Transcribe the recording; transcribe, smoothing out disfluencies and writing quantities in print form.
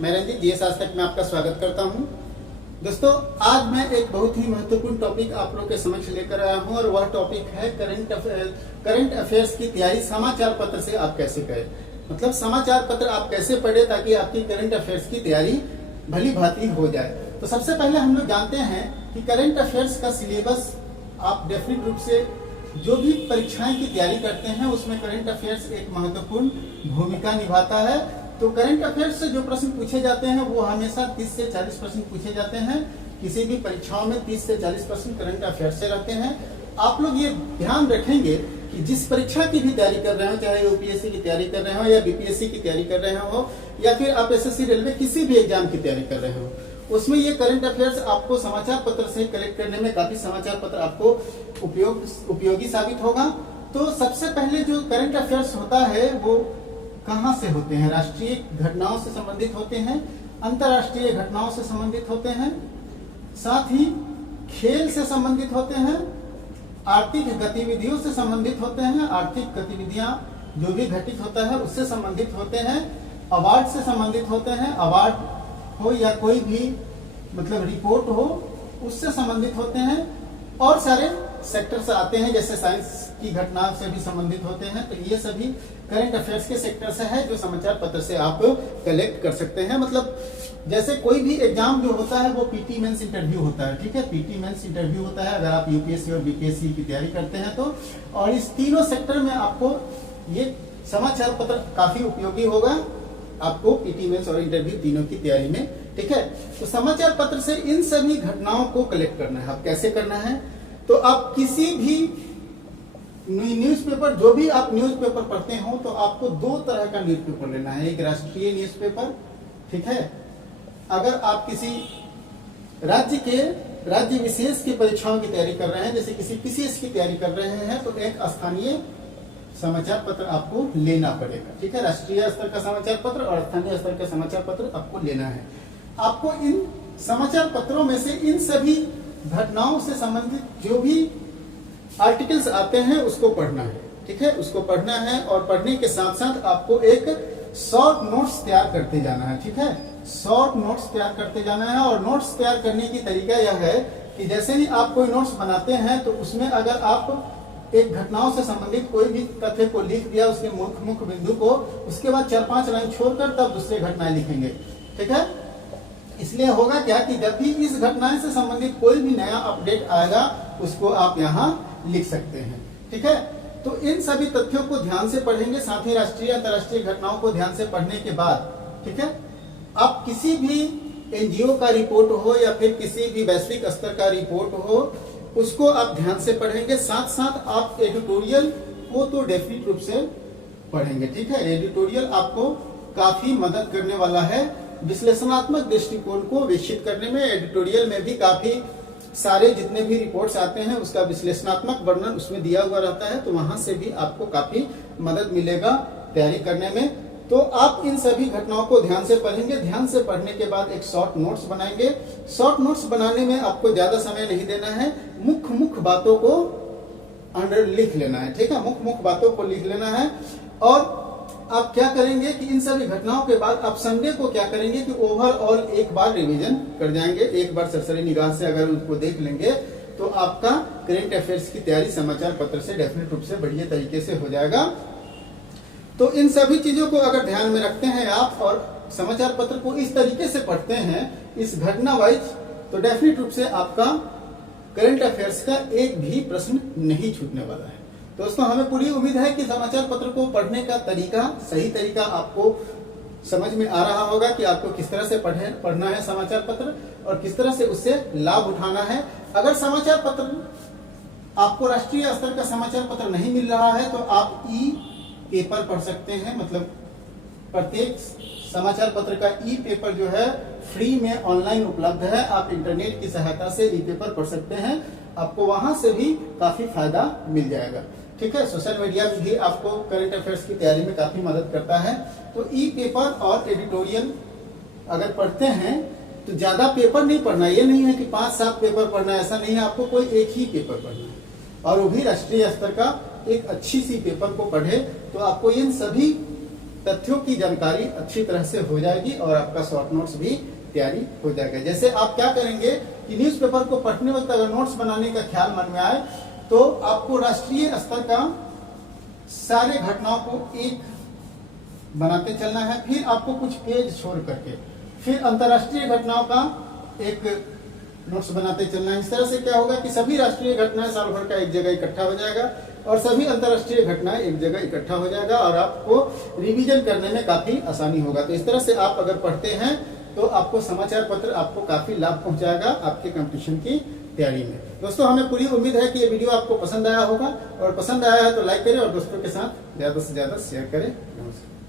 मैं रंजित जीएस आज तक में आपका स्वागत करता हूं। दोस्तों, आज मैं एक बहुत ही महत्वपूर्ण टॉपिक आप लोग के समक्ष लेकर आया हूं और वह टॉपिक है करंट अफेयर्स की तैयारी समाचार पत्र से आप कैसे करें। मतलब समाचार पत्र आप कैसे पढ़े ताकि आपकी करंट अफेयर्स की तैयारी भली भांति हो जाए। तो सबसे पहले हम लोग जानते हैं कि करंट अफेयर्स का सिलेबस आप डेफिनेट रूप से जो भी परीक्षाएं की तैयारी करते हैं उसमें करंट अफेयर्स एक महत्वपूर्ण भूमिका निभाता है। तो करंट अफेयर्स से जो प्रश्न पूछे जाते हैं वो हमेशा 30 से 40 प्रश्न पूछे जाते हैं। किसी भी परीक्षाओं में 30 से 40 प्रश्न करंट अफेयर्स से रहते हैं। आप लोग ये ध्यान रखेंगे कि जिस परीक्षा की भी तैयारी कर रहे हो, चाहे यूपीएससी की तैयारी कर रहे हो या बीपीएससी की तैयारी कर रहे हो या फिर आप एसएससी रेलवे किसी भी एग्जाम की तैयारी कर रहे हो, उसमें ये करंट अफेयर्स आपको समाचार पत्र से कलेक्ट करने में काफी समाचार पत्र आपको उपयोगी साबित होगा। तो सबसे पहले जो करंट अफेयर्स होता है वो कहां से होते हैं? राष्ट्रीय घटनाओं से संबंधित होते हैं, अंतर्राष्ट्रीय घटनाओं से संबंधित होते हैं, साथ ही खेल से संबंधित होते हैं, आर्थिक गतिविधियों से संबंधित होते हैं, आर्थिक गतिविधियां जो भी घटित होता है उससे संबंधित होते हैं, अवार्ड से संबंधित होते हैं, अवार्ड हो या कोई भी मतलब रिपोर्ट हो उससे संबंधित होते हैं, और सारे सेक्टर से आते हैं जैसे साइंस की घटना से भी संबंधित होते हैं। तो ये सभी करंट अफेयर्स के सेक्टर से है जो समाचार पत्र से आप कलेक्ट कर सकते हैं। मतलब जैसे कोई भी एग्जाम जो होता है वो पीटी मेंस इंटरव्यू होता है, ठीक है, पीटी मेंस इंटरव्यू होता है अगर आप यूपीएससी और बीपीएससी की तैयारी करते हैं तो। और इस तीनों सेक्टर में आपको ये समाचार पत्र काफी उपयोगी होगा, आपको पीटी मेंस और इंटरव्यू तीनों की तैयारी में, ठीक है। तो समाचार पत्र से इन सभी घटनाओं को कलेक्ट करना है। आप कैसे करना है? तो आप किसी भी न्यूज़पेपर, जो भी आप न्यूज़पेपर पढ़ते हो तो आपको दो तरह का न्यूज़पेपर लेना है। एक राष्ट्रीय न्यूज़पेपर, ठीक है, अगर आप किसी राज्य विशेष की परीक्षाओं की तैयारी कर रहे हैं, जैसे किसी पीसीएस की तैयारी कर रहे हैं, तो एक स्थानीय समाचार पत्र आपको लेना पड़ेगा, ठीक है। राष्ट्रीय स्तर का समाचार पत्र और स्थानीय स्तर का समाचार पत्र आपको लेना है। आपको इन समाचार पत्रों में से इन सभी घटनाओं से संबंधित जो भी आर्टिकल्स आते हैं उसको पढ़ना है, ठीक है, उसको पढ़ना है। और पढ़ने के साथ साथ आपको एक शॉर्ट नोट्स तैयार करते जाना है, ठीक है, शॉर्ट नोट्स तैयार करते जाना है। और नोट्स तैयार करने की तरीका यह है कि जैसे ही आप कोई नोट्स बनाते हैं तो उसमें अगर आप एक घटनाओं से संबंधित कोई भी तथ्य को लिख दिया, उसके मुख्य बिंदु को, उसके बाद 4-5 लाइन छोड़कर तब दूसरे घटनाएं लिखेंगे, ठीक है। इसलिए होगा क्या कि जब भी इस घटना से संबंधित कोई भी नया अपडेट आएगा उसको आप यहाँ लिख सकते हैं, ठीक है। तो इन सभी तथ्यों को ध्यान से पढ़ेंगे, साथ ही राष्ट्रीय अंतर्राष्ट्रीय घटनाओं को ध्यान से पढ़ने के बाद, ठीक है, आप किसी भी एनजीओ का रिपोर्ट हो या फिर किसी भी वैश्विक स्तर का रिपोर्ट हो उसको आप ध्यान से पढ़ेंगे। साथ साथ आप एडिटोरियल को तो डेफिनेट रूप से पढ़ेंगे, ठीक है। एडिटोरियल आपको काफी मदद करने वाला है विश्लेषणात्मक दृष्टिकोण को विकसित करने में। एडिटोरियल में भी काफी सारे जितने भी रिपोर्ट्स आते हैं उसका विश्लेषणात्मक वर्णन उसमें दिया हुआ रहता है, तो वहां से भी आपको काफी मदद मिलेगा तैयारी करने में। तो आप इन सभी घटनाओं को ध्यान से पढ़ेंगे। ध्यान से पढ़ने के बाद एक शॉर्ट नोट्स बनाएंगे। शॉर्ट नोट्स बनाने में आपको ज्यादा समय नहीं देना है, मुख्य बातों को अंडर लिख लेना है, ठीक है, मुख्य बातों को लिख लेना है। और आप क्या करेंगे कि इन सभी घटनाओं के बाद आप संडे को क्या करेंगे कि ओवरऑल एक बार रिवीजन कर जाएंगे। एक बार सरसरी निगाह से अगर उसको देख लेंगे तो आपका करंट अफेयर्स की तैयारी समाचार पत्र से डेफिनेट रूप से बढ़िया तरीके से हो जाएगा। तो इन सभी चीजों को अगर ध्यान में रखते हैं आप और समाचार पत्र को इस तरीके से पढ़ते हैं इस घटना वाइज, तो डेफिनेट रूप से आपका करंट अफेयर्स का एक भी प्रश्न नहीं छूटने वाला है। दोस्तों, हमें पूरी उम्मीद है कि समाचार पत्र को पढ़ने का तरीका, सही तरीका आपको समझ में आ रहा होगा कि आपको किस तरह से पढ़ना है समाचार पत्र और किस तरह से उससे लाभ उठाना है। अगर समाचार पत्र आपको राष्ट्रीय स्तर का समाचार पत्र नहीं मिल रहा है तो आप ई पेपर पढ़ सकते हैं। मतलब प्रत्येक समाचार पत्र का ई पेपर जो है फ्री में ऑनलाइन उपलब्ध है। आप इंटरनेट की सहायता से ई पेपर पढ़ सकते हैं, आपको वहां से भी काफी फायदा मिल जाएगा, ठीक है। सोशल मीडिया भी आपको करंट अफेयर्स की तैयारी में काफी मदद करता है। तो ई पेपर और एडिटोरियल अगर पढ़ते हैं तो ज्यादा पेपर नहीं पढ़ना, ये नहीं है कि 5-7 पेपर पढ़ना है, ऐसा नहीं है। आपको कोई एक ही पेपर पढ़ना है और वो भी राष्ट्रीय स्तर का एक अच्छी सी पेपर को पढ़े तो आपको इन सभी तथ्यों की जानकारी अच्छी तरह से हो जाएगी और आपका शॉर्ट नोट्स भी तैयारी हो जाएगा। जैसे आप क्या करेंगे कि न्यूज़पेपर को पढ़ने वक्त अगर नोट्स बनाने का ख्याल मन में आए तो आपको राष्ट्रीय स्तर का सारे घटनाओं को एक बनाते चलना है, फिर आपको कुछ पेज छोड़ करके फिर अंतर्राष्ट्रीय घटनाओं का एक नोट्स बनाते चलना है। इस तरह से क्या होगा कि सभी राष्ट्रीय घटनाएं साल भर का एक जगह इकट्ठा हो जाएगा और सभी अंतर्राष्ट्रीय घटनाएं एक जगह इकट्ठा हो जाएगा और आपको रिवीजन करने में काफी आसानी होगा। तो इस तरह से आप अगर पढ़ते हैं तो आपको समाचार पत्र आपको काफी लाभ पहुंचाएगा आपके कंपटीशन की तैयारी में। दोस्तों, हमें पूरी उम्मीद है कि ये वीडियो आपको पसंद आया होगा और पसंद आया है तो लाइक करें और दोस्तों के साथ ज्यादा से ज्यादा शेयर करें। नमस्कार।